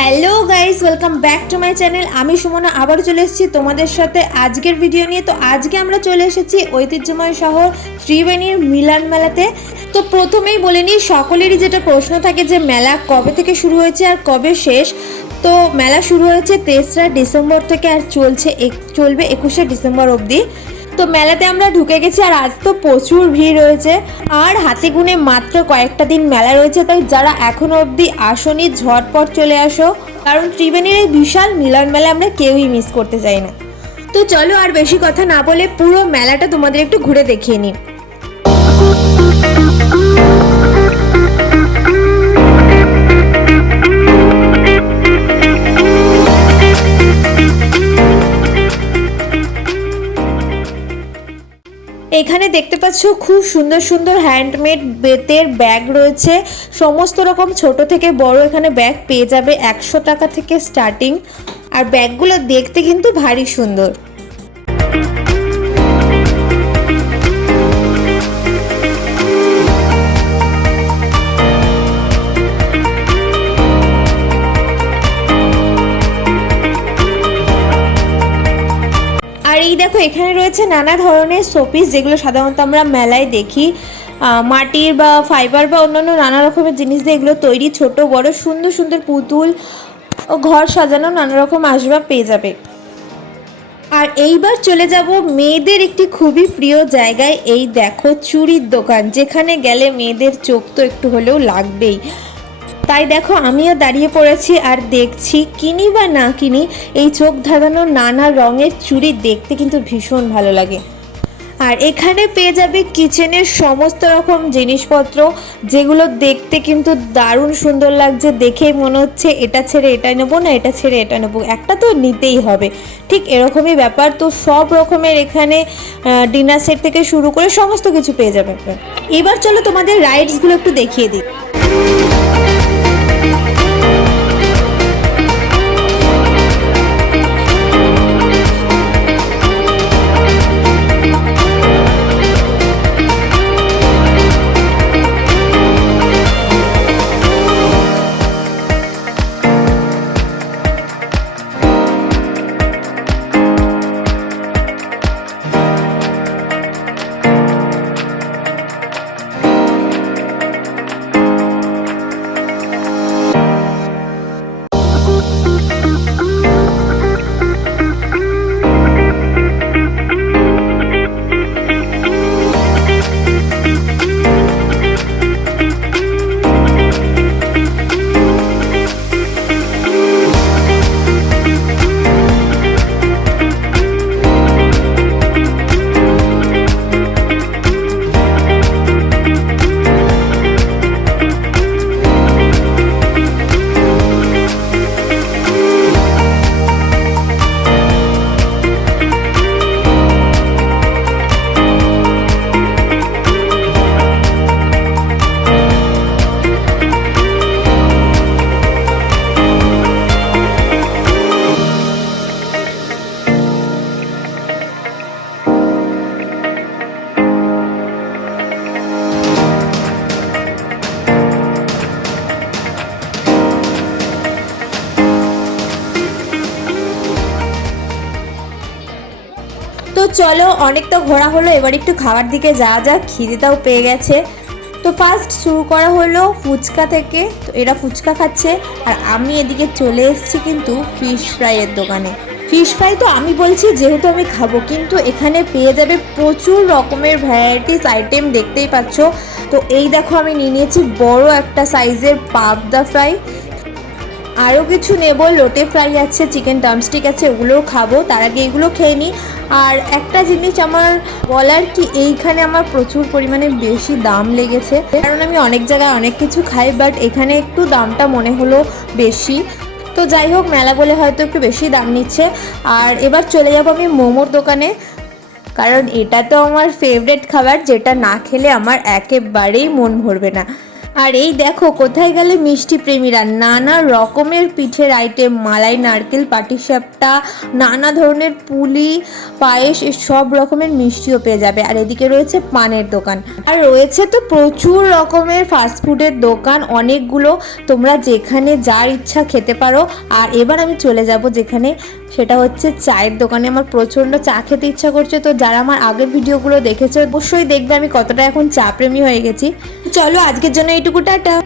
Hello guys welcome back to my channel আমি সুমনা আবার চলে এসেছি তোমাদের সাথে আজকের ভিডিও নিয়ে। তো আজকে আমরা চলে এসেছি ঐতিহ্যময় শহর ত্রিবেণীর মিলান মেলাতে। তো প্রথমেই বলে নিই, সকলেরই যেটা প্রশ্ন থাকে যে মেলা কবে থেকে শুরু হয়েছে আর কবে শেষ? তো মেলা শুরু হয়েছে তেসরা ডিসেম্বর থেকে আর চলছে চলবে একুশে ডিসেম্বর অবধি। তো মেলাতে আমরা ঢুকে গেছি আর আজ তো প্রচুর ভিড় রয়েছে। আর হাতে গুনে মাত্র কয়েকটা দিন মেলা রয়েছে, তাই যারা এখনও অবধি আসনি, ঝটপট চলে আসো। কারণ ত্রিবেণীর এই বিশাল মিলন মেলা আমরা কেউই মিস করতে চাই না। তো চলো আর বেশি কথা না বলে পুরো মেলাটা তোমাদের একটু ঘুরে দেখিয়ে নিই। এখানে দেখতে পাচ্ছ খুব সুন্দর সুন্দর হ্যান্ডমেড বেতের ব্যাগ রয়েছে। সমস্ত রকম ছোট থেকে বড় এখানে ব্যাগ পেয়ে যাবে একশো টাকা থেকে স্টার্টিং আর ব্যাগগুলো দেখতে কিন্তু ভারী সুন্দর। আর এই দেখো, এখানে রয়েছে নানা ধরনের শোপিস যেগুলো সাধারণত আমরা মেলায় দেখি। মাটির বা ফাইবার বা অন্যান্য নানা রকমের জিনিস দিয়ে এগুলো তৈরি, ছোট, বড়, সুন্দর সুন্দর পুতুল ও ঘর সাজানো নানা রকম আসবাব পেয়ে যাবে। আর এইবার চলে যাব মেয়েদের একটি খুবই প্রিয় জায়গায়, এই দেখো চুড়ির দোকান, যেখানে গেলে মেয়েদের চোখ তো একটু হলেও লাগবেই। তাই দেখো, আমিও দাঁড়িয়ে পড়েছি আর দেখছি কিনি বা না কিনি এই চোখ ধাঁধানো নানা রঙের চুড়ি দেখতে কিন্তু ভীষণ ভালো লাগে। আর এখানে পেয়ে যাবে কিচেনের সমস্ত রকম জিনিসপত্র, যেগুলো দেখতে কিন্তু দারুণ সুন্দর লাগছে, দেখেই মনে হচ্ছে এটা ছেড়ে এটা নেব না, এটা ছেড়ে এটা নেব। একটা তো নিতেই হবে। ঠিক এরকমই ব্যাপার, তো সব রকমের এখানে ডিনার সেট থেকে শুরু করে সমস্ত কিছু পেয়ে যাবে। এবার চলো তোমাদের রাইডসগুলো একটু দেখিয়ে দিই। তো চলো, অনেক তো ঘোরা হলো, এবার একটু খাবার দিকে যাওয়া যাক, খিদেটাও পেয়ে গেছে। তো ফার্স্ট শুরু করা হলো ফুচকা থেকে, তো এরা ফুচকা খাচ্ছে, আর আমি এদিকে চলে এসেছি কিন্তু ফিশ ফ্রাইয়ের দোকানে। ফিশ ফ্রাই তো আমি বলছি যেহেতু আমি খাব, কিন্তু এখানে পেয়ে যাবে প্রচুর রকমের ভ্যারাইটিস আইটেম দেখতেই পাচ্ছ। তো এই দেখো, আমি নিয়ে নিয়েছি বড় একটা সাইজের পাবদা ফ্রাই আরও কিছু নেব, লোটে ফ্রাই আছে চিকেন ডামস্টিক আছে, ওগুলোও খাব, তার আগে এগুলো খেয়ে নিই। আর একটা জিনিস আমার বলার কি, এইখানে আমার প্রচুর পরিমাণে বেশি দাম লেগেছে। কারণ আমি অনেক জায়গায় অনেক কিছু খাই বাট এখানে একটু দামটা মনে হলো বেশি। তো যাই হোক, মেলা বলে হয়তো একটু বেশি দাম নিচ্ছে। আর এবার চলে যাব আমি মোমোর দোকানে। কারণ এটা তো আমার ফেভারেট খাবার, যেটা না খেলে আমার একেবারেই মন ভরবে না। আর এই দেখো, কোথায় গেলে মিষ্টি প্রেমীরা? নানা রকমের পিঠের আইটেম মালাই, নারকেল, পাটিসাপটা, নানা ধরনের পুলি, পায়েস এই সব রকমের মিষ্টিও পেয়ে যাবে। আর এদিকে রয়েছে পানের দোকান। আর রয়েছে তো প্রচুর রকমের ফাস্টফুডের দোকান, অনেকগুলো। তোমরা যেখানে যার ইচ্ছা খেতে পারো। আর এবার আমি চলে যাব যেখানে, সেটা হচ্ছে চায়ের দোকানে। আমার প্রচণ্ড চা খেতে ইচ্ছা করছে। তো যারা আমার আগের ভিডিওগুলো দেখেছে, অবশ্যই দেখবে আমি কতটা এখন চা প্রেমী হয়ে গেছি। চলো, আজকের জন্য ആയിട്ട്